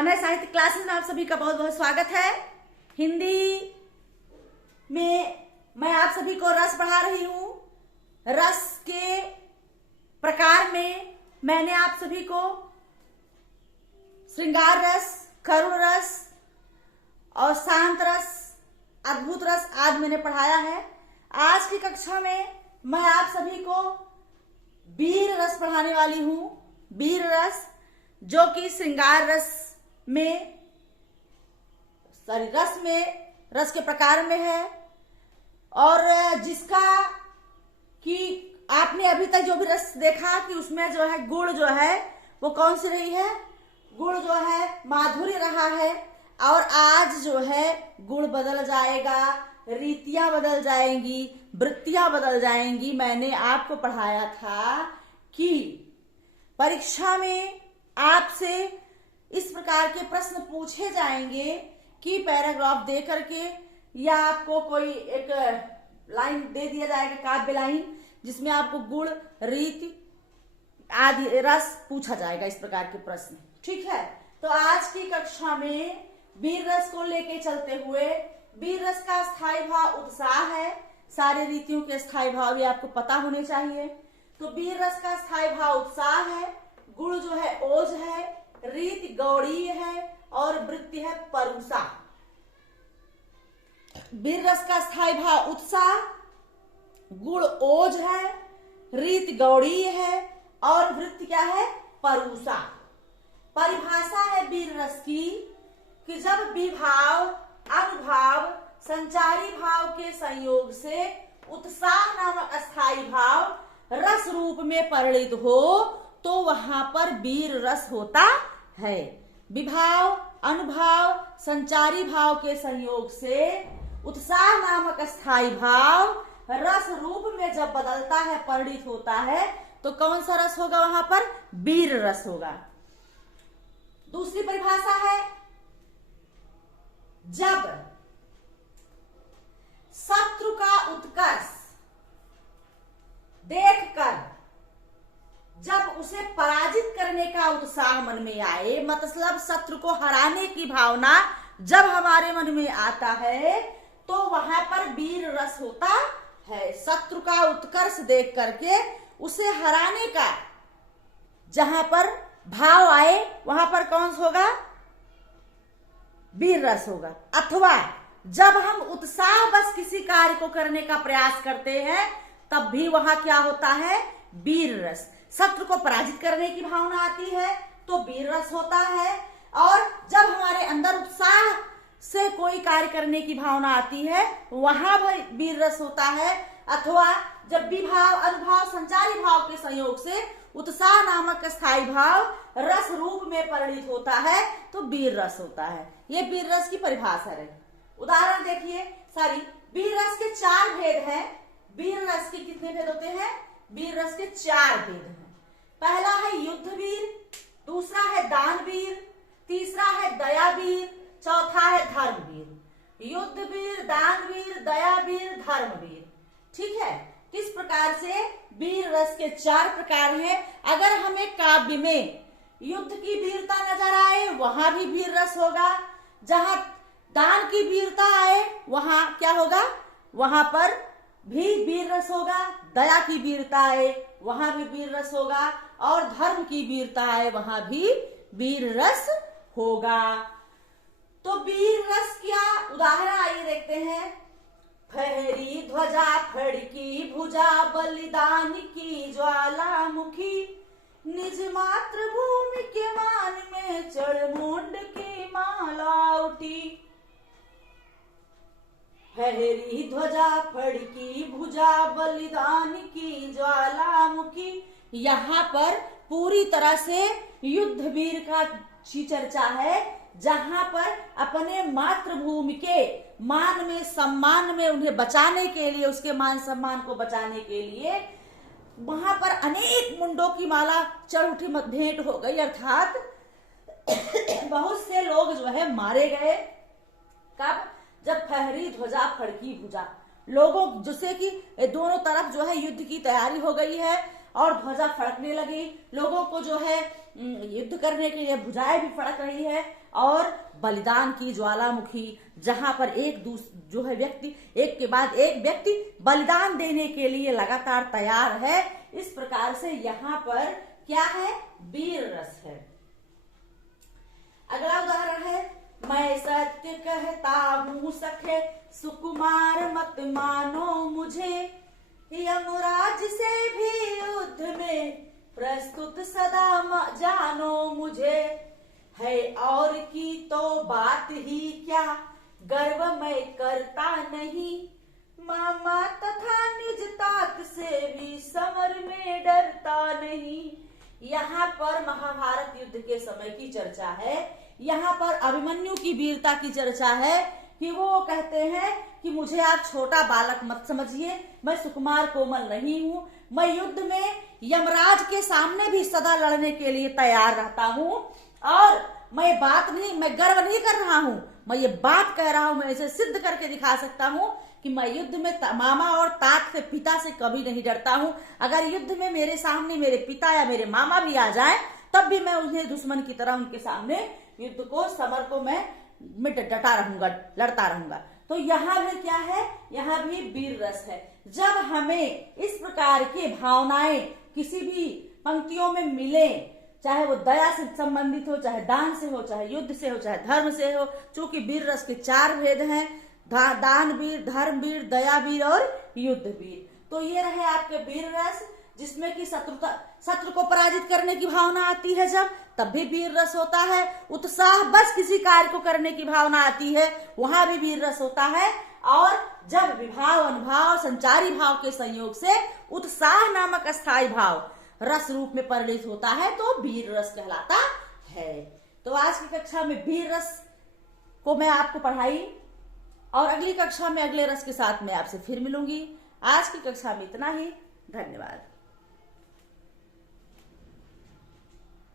अनय साहित्य क्लासेस में आप सभी का बहुत बहुत स्वागत है। हिंदी में मैं आप सभी को रस पढ़ा रही हूँ। रस के प्रकार में मैंने आप सभी को श्रृंगार रस, करुण रस और शांत रस, अद्भुत रस आदि मैंने पढ़ाया है। आज की कक्षा में मैं आप सभी को वीर रस पढ़ाने वाली हूँ। वीर रस जो कि श्रृंगार रस में रस के प्रकार में है और जिसका कि आपने अभी तक जो भी रस देखा कि उसमें जो है गुण जो है वो कौन सी रही है, गुण जो है माधुर्य रहा है। और आज जो है गुण बदल जाएगा, रीतियां बदल जाएंगी, वृत्तियां बदल जाएंगी। मैंने आपको पढ़ाया था कि परीक्षा में आपसे इस प्रकार के प्रश्न पूछे जाएंगे कि पैराग्राफ दे करके या आपको कोई एक लाइन दे दिया जाएगा, काव्य लाइन, जिसमें आपको गुण, रीति आदि रस पूछा जाएगा। इस प्रकार के प्रश्न, ठीक है। तो आज की कक्षा में वीर रस को लेके चलते हुए, वीर रस का स्थायी भाव उत्साह है। सारी रीतियों के स्थायी भाव भी आपको पता होने चाहिए। तो वीर रस का स्थायी भाव उत्साह है, गुण जो है ओज है, रीति गौड़ीय है और वृत्ति है परुषा। वीर रस का स्थायी भाव उत्साह, गुण ओज है, रीति गौड़ीय है और वृत्ति क्या है, परुषा। परिभाषा है वीर रस की कि जब विभाव, अनुभाव, संचारी भाव के संयोग से उत्साह नामक स्थायी भाव रस रूप में परिणित हो तो वहां पर वीर रस होता है। विभाव, अनुभाव, संचारी भाव के संयोग से उत्साह नामक स्थायी भाव रस रूप में जब बदलता है, परिणित होता है, तो कौन सा रस होगा वहां पर, वीर रस होगा। दूसरी परिभाषा है जब शत्रु का उत्कर्ष देखकर जब उसे पराजित करने का उत्साह मन में आए, मतलब शत्रु को हराने की भावना जब हमारे मन में आता है तो वहां पर वीर रस होता है। शत्रु का उत्कर्ष देख करके उसे हराने का जहां पर भाव आए वहां पर कौन सा होगा, वीर रस होगा। अथवा जब हम उत्साह बस किसी कार्य को करने का प्रयास करते हैं तब भी वहां क्या होता है, वीर रस। शत्रु को पराजित करने की भावना आती है तो वीर रस होता है। और जब हमारे अंदर उत्साह से कोई कार्य करने की भावना आती है वहां भी वीर रस होता है। अथवा जब विभाव, अनुभाव, संचारी भाव के संयोग से उत्साह नामक स्थायी भाव रस रूप में परिणित होता है तो वीर रस होता है। ये वीर रस की परिभाषा है। उदाहरण देखिए सारी। वीर रस के 4 भेद हैं। वीर रस के कितने भेद होते हैं, वीर रस के 4 भेद हैं। पहला है युद्ध वीर, दूसरा है दान वीर, तीसरा है दया वीर, चौथा है धर्म वीर। युद्ध वीर, दान वीर, दया वीर, धर्म वीर, ठीक है। किस प्रकार से वीर रस के 4 प्रकार हैं। अगर हमें काव्य में युद्ध की वीरता नजर आए वहां भी वीर रस होगा। जहां दान की वीरता आए वहां क्या होगा, वहां पर भी वीर रस होगा। दया की वीरता आए वहां भी वीर रस होगा और धर्म की वीरता आए वहां भी वीर रस होगा। तो वीर रस क्या उदाहरण आइए देखते हैं। फहरी ध्वजा फड़की भुजा, बलिदान की ज्वालामुखी, निज मातृभूमि के मान में चढ़ मुंड की माला उठी। फहरी ध्वजा फड़की भुजा, बलिदान की ज्वालामुखी। यहाँ पर पूरी तरह से युद्ध वीर का चर्चा है, जहां पर अपने मातृभूमि के मान में, सम्मान में उन्हें बचाने के लिए, उसके मान सम्मान को बचाने के लिए वहां पर अनेक मुंडों की माला चढ़ उठी, भेंट हो गई। अर्थात बहुत से लोग जो है मारे गए। कब, जब फहरी ध्वजा फड़की भुजा, लोगों जिससे कि दोनों तरफ जो है युद्ध की तैयारी हो गई है और ध्वजा फड़कने लगी। लोगों को जो है युद्ध करने के लिए भुजाएं भी फड़क रही है और बलिदान की ज्वालामुखी, जहां पर जो है व्यक्ति एक के बाद एक व्यक्ति बलिदान देने के लिए लगातार तैयार है। इस प्रकार से यहाँ पर क्या है, वीर रस है। अगला उदाहरण है, मैं सत्य कहता हूँ सखे सुकुमार मत मानो मुझे, यमराज से भी युद्ध में प्रस्तुत सदा जानो मुझे, है और की तो बात ही क्या गर्व मैं करता नहीं, मामा तथा निज तात से भी समर में डरता नहीं। यहाँ पर महाभारत युद्ध के समय की चर्चा है। यहाँ पर अभिमन्यु की वीरता की चर्चा है कि वो कहते हैं कि मुझे आप छोटा बालक मत समझिए, मैं सुकुमार कोमल नहीं हूँ, मैं युद्ध में यमराज के सामने भी सदा लड़ने के लिए तैयार रहता हूँ और मैं गर्व नहीं कर रहा हूँ, मैं ये बात कह रहा हूँ, मैं इसे सिद्ध करके दिखा सकता हूँ कि मैं युद्ध में मामा और तात से पिता से कभी नहीं डरता हूँ। अगर युद्ध में मेरे सामने मेरे पिता या मेरे मामा भी आ जाए तब भी मैं उन्हें दुश्मन की तरह उनके सामने युद्ध को समर को मैं डटा रहूंगा, लड़ता रहूंगा। तो यहाँ भी क्या है, यहाँ भी वीर रस है। जब हमें इस प्रकार की भावनाएं किसी भी पंक्तियों में मिले, चाहे वो दया से संबंधित हो, चाहे दान से हो, चाहे युद्ध से हो, चाहे धर्म से हो, चूंकि वीर रस के 4 भेद हैं, दान वीर, धर्म वीर, दया वीर और युद्ध वीर। तो ये रहे आपके वीर रस, जिसमें कि शत्रु को पराजित करने की भावना आती है जब, तब भी वीर रस होता है। उत्साह बस किसी कार्य को करने की भावना आती है, वहां भी वीर रस होता है। और जब विभाव, अनुभाव, संचारी भाव के संयोग से उत्साह नामक अस्थायी भाव रस रूप में परिणित होता है तो वीर रस कहलाता है। तो आज की कक्षा में वीर रस को मैं आपको पढ़ाई और अगली कक्षा में अगले रस के साथ मैं आपसे फिर मिलूंगी। आज की कक्षा में इतना ही। धन्यवाद।